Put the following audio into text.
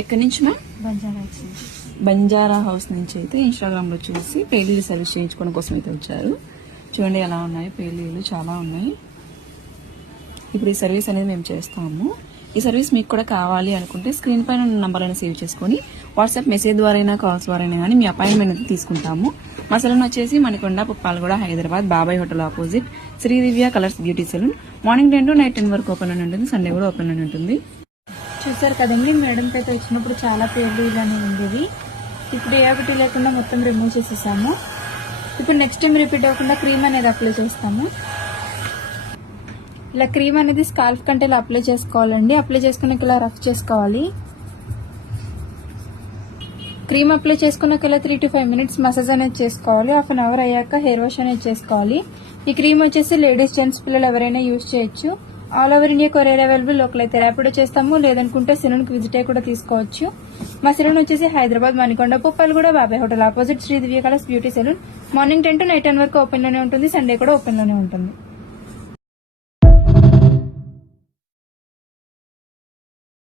ఎక్కడి నుంచి ma'am? Banjara house నుంచి అయితే ఇన్స్టాగ్రామ్ లో చూసి పేలీలు సర్వీస్ చేయించుకోవడం కోసం అయితే వచ్చారు. చూడండి ఎలా ఉన్నాయి పేలీలు, చాలా ఉన్నాయి. ఇప్పుడు ఈ సర్వీస్ అనేది మేము చేస్తాము. ఈ సర్వీస్ మీకు కూడా కావాలి అనుకుంటే స్క్రీన్ పైన ఉన్న నంబర్ అయినా సేవ్ చేసుకుని వాట్సాప్ మెసేజ్ ద్వారా అయినా కాల్స్ ద్వారా అయినా కానీ మీ అపాయింట్మెంట్ అయితే తీసుకుంటాము. మా సెలూన్ వచ్చేసి Manikonda, Puppalaguda, Hyderabad, Babai hotel opposite Sri Divya colours beauty salon. Morning 10 to night 10 వరకు ఓపెన్ అని ఉంటుంది. సండే కూడా ఓపెన్ అని ఉంటుంది. చూసారు కదండి, మేడంకి అయితే వచ్చినప్పుడు చాలా పేర్లు ఇలానే ఉండేవి. ఇప్పుడు ఏ ఒకటి లేకుండా మొత్తం రిమూవ్ చేసేసాము. ఇప్పుడు నెక్స్ట్ టైం రిపీట్ అవ్వకుండా క్రీమ్ అనేది అప్లై చేస్తాము. ఇలా క్రీమ్ అనేది స్కాల్ఫ్ కంటే ఇలా అప్లై చేసుకోవాలండి. అప్లై చేసుకున్నాక ఇలా రఫ్ చేసుకోవాలి. క్రీమ్ అప్లై చేసుకున్నాక ఇలా 3 to 5 minutes మసాజ్ అనేది చేసుకోవాలి. హాఫ్ అన్ అవర్ అయ్యాక హెయిర్ వాష్ అనేది చేసుకోవాలి. ఈ క్రీమ్ వచ్చేసి లేడీస్, జెంట్స్, పిల్లలు ఎవరైనా యూజ్ చేయొచ్చు. All over India courier available. Local అయితే ర్యాపిడో చేస్తాము, లేదనుకుంటే సెలూన్ కి విజిట్ అయ్యి కూడా తీసుకోవచ్చు. మా సెలూన్ వచ్చేసి Hyderabad, Manikonda, Puppalaguda, Babai hotel opposite Sri Divya colours beauty salon. Morning 10 to night 10 వరకు ఓపెన్ లోనే ఉంటుంది. సండే కూడా ఓపెన్ లోనే ఉంటుంది.